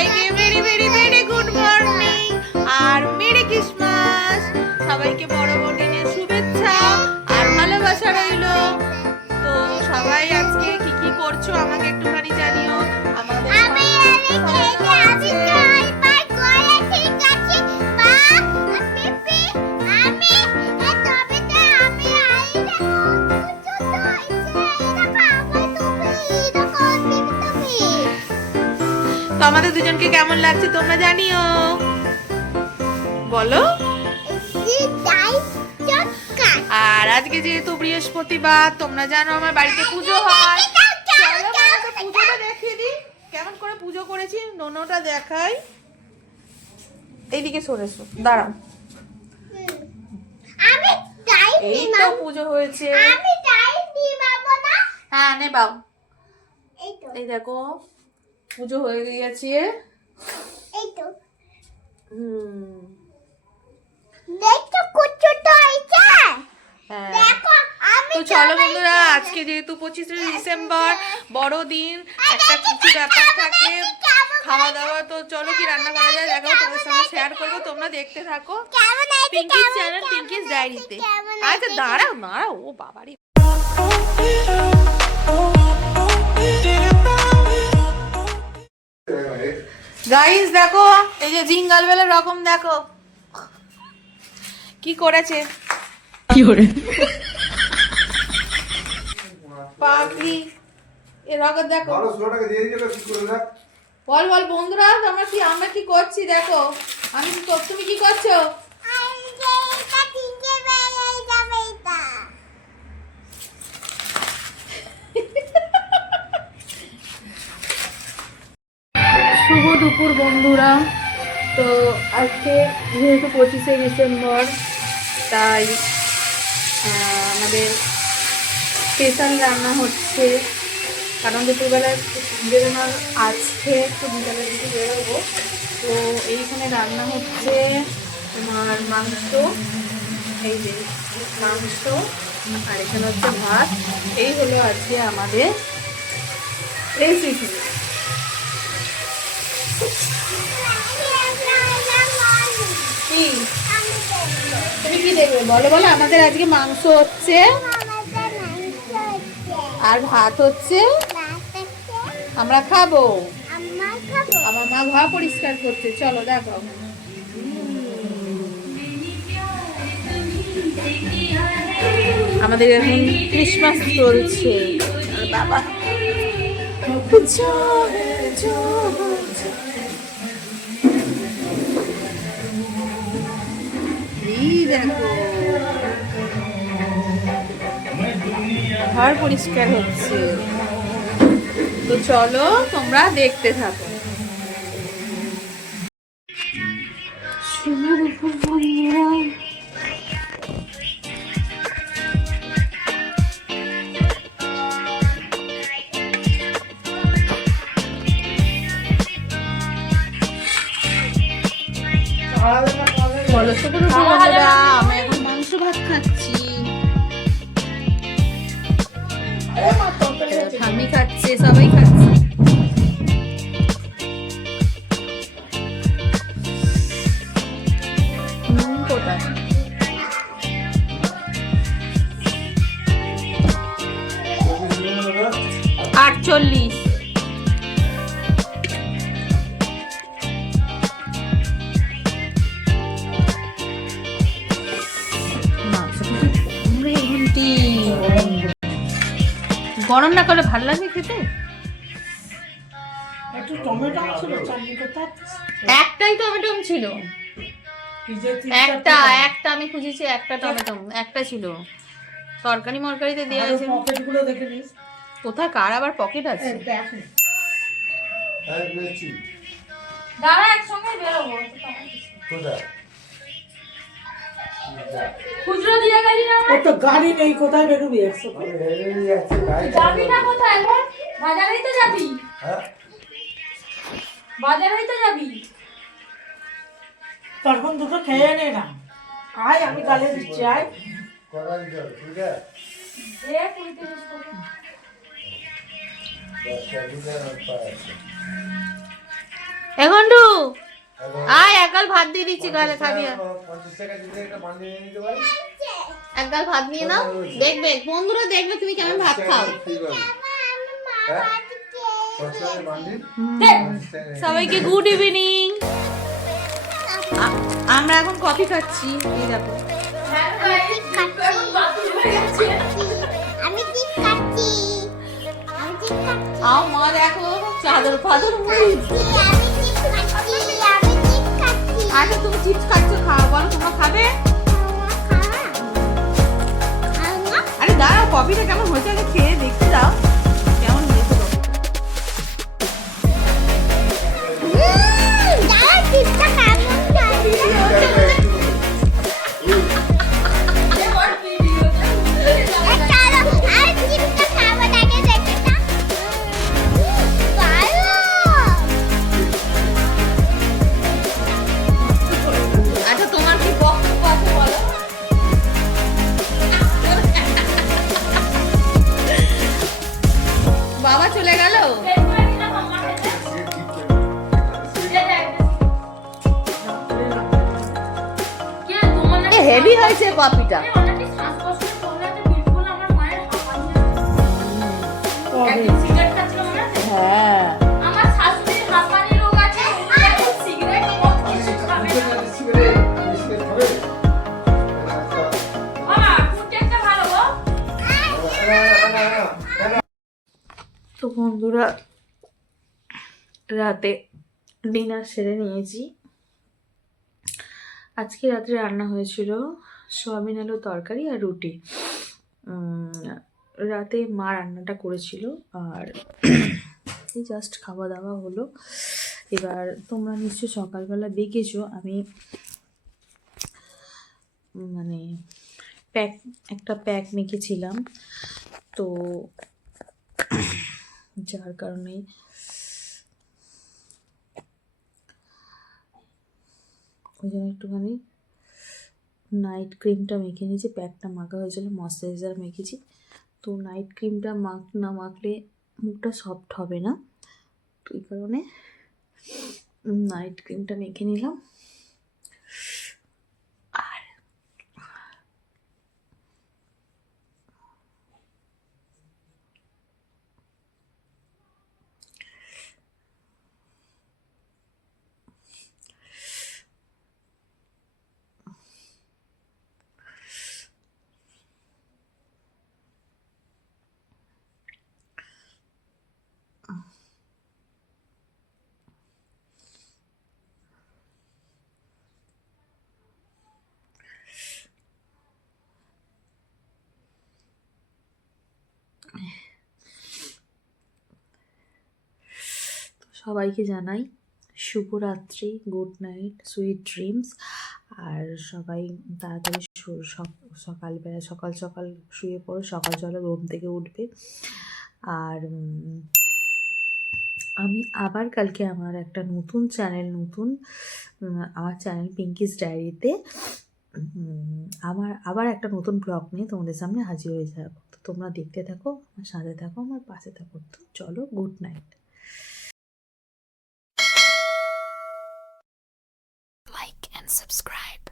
সবাইকে very very very good morning আর merry Christmas. সবাইকে বড় দিনের শুভেচ্ছা আর ভালোবাসা রইলো। তো সবাই আজকে কি কি করছো আমাকে একটুখানি জানিও। আমাদের তো আমাদের দুজনকে কেমন লাগছে তোমরা জানিও, বলো। আর আজকে যেহেতু বৃহস্পতিবার, তোমরা জানো আমার বাড়িতে পুজো হয়। পুজোটা দেখিয়ে দিই কেমন করে পুজো করেছি, নোনোটা দেখাই। এইদিকে সরেছো, দাঁড়াও। এই তো পুজো হয়েছে। হ্যাঁ নেবাও। এই দেখো পুজো হয়ে গেছে। তো চলো বন্ধুরা, আজকে যেহেতু 25শে ডিসেম্বর বড়দিন, একটা কিছু ব্যাপার থাকে খাওয়া দাওয়া। তো চলো কি রান্না করা যায় দেখো, তোমাদের সঙ্গে শেয়ার করবো, তোমরা দেখতে থাকো পিঙ্কিস চ্যানেল পিঙ্কিস ডায়েরিতে। আচ্ছা দাঁড়াও দাঁড়াও, ও বাবারে। গাইস দেখো, এই যে জিঙ্গল বেলের রকম দেখো কি করেছে, কি করে পাখি এ রকম দেখো। বল বল বন্ধুরা, আমরা কি করছি দেখো। তুমি কি করছো? শুভ দুপুর বন্ধুরা। তো আজকে যেহেতু 25শে ডিসেম্বর, তাই আমাদের স্পেশাল রান্না হচ্ছে। কারণ দুপুরবেলায় বেরোনোর আজকে একটু বিকালের দিকে বেরোবো। তো এইখানে রান্না হচ্ছে তোমার মাংস, এই যে মাংস, আর এখানে হচ্ছে ভাত। এই হলো আজকে আমাদের রেসিপি। কি তুমি কি দেখবে বলো বলো। আমাদের আজকে মাংস হচ্ছে আর ভাত হচ্ছে, আমরা খাবো। আমার মা ঘর পরিষ্কার করছে, চলো দেখো। আমাদের এখন ক্রিসমাস চলছে। বাবা দেখো ঘর পরিষ্কার হচ্ছে। তো চলো তোমরা দেখতে থাকো। আমি এখন মাংস ভাত খাচ্ছি, ঠাম্মি খাচ্ছে, সবাই খাচ্ছে। কোথায় 48। গরম না করলে ভালো লাগে খেতে। একটাই টমেটো ছিল, একটা আমি খুঁজেছি, একটা টমেটো একটা ছিল। তরকারি মরকারিতে দেওয়া আছে। কোথায় কার আবার পকেট আছে? দাঁড়া একসঙ্গে বেরোবো। খুচরো দিয়ে গেলি না? ও তো গাড়ি নেই, কোথায় বেরোবি? যাবি না কোথায়? বাজারেই তো যাবি। হ্যাঁ বাজারেই তো যাবি। তখন দুটো খেয়ে নে না, আয় আমি গালে দিচ্ছি। আয় কড়াই জল, ঠিক আছে? দে 20-30 টাকা। এখন টু আয়, একগাল ভাত দিয়ে দিচ্ছি, গালে খাবি আর। একগাল ভাত নিয়ে নাও, দেখবে বন্ধুরা, দেখবে তুমি কেমন ভাত খাও। সবাইকে গুড ইভিনিং। আমরা এখন কফি খাচ্ছি, এই দেখো। আও মা, দেখো চাদর ফাদর মুড়ি। আচ্ছা তুমি চিপস খাচ্ছ, খাও, বলো তোমরা খাবে? আরে দাঁড়াও, কফিটা কেমন হয়েছে আগে খেয়ে দেখতে দাও কেমন হয়েছে আচ্ছা তোমার কি বক্তব্য আছে বলো। বাবা চলে গেল। হেভি হয়েছে কফিটা। হ্যাঁ তো বন্ধুরা, রাতে ডিনার সেরে নিয়েছি। আজকে রাত্রে রান্না হয়েছিল সয়াবিন আলু তরকারি আর রুটি। রাতে মা রান্নাটা করেছিল, আর এই জাস্ট খাওয়া দাওয়া হলো। এবার তোমরা নিশ্চয়ই সকালবেলা দেখেছো আমি মানে একটা প্যাক মেখেছিলাম, তো যার কারণে ওই জন্য একটুখানি নাইট ক্রিমটা মেখে নিয়েছি। প্যাকটা মাখা হয়েছিল, ময়শ্চারাইজার মেখেছি। তো নাইট ক্রিমটা না মাখলে মুখটা সফট হবে না, তো এই কারণে নাইট ক্রিমটা মেখে নিলাম। আর সবাইকে জানাই শুভরাত্রি, গুড নাইট, সুইট ড্রিমস। আর সবাই তাড়াতাড়ি সকালবেলা সকাল সকাল শুয়ে পড়ো, সকাল সকাল ঘুম থেকে উঠবে। আর আমি আবার কালকে আমার একটা নতুন চ্যানেল, আমার চ্যানেল পিঙ্কিস ডায়েরিতে আবার একটা নতুন ব্লগ নিয়ে তোমাদের সামনে হাজির হয়ে যাবো। তো তোমরা দেখতে থাকো, আমার সাথে থাকো, আমার পাশে থাকো। তো চলো, good night. Like and subscribe.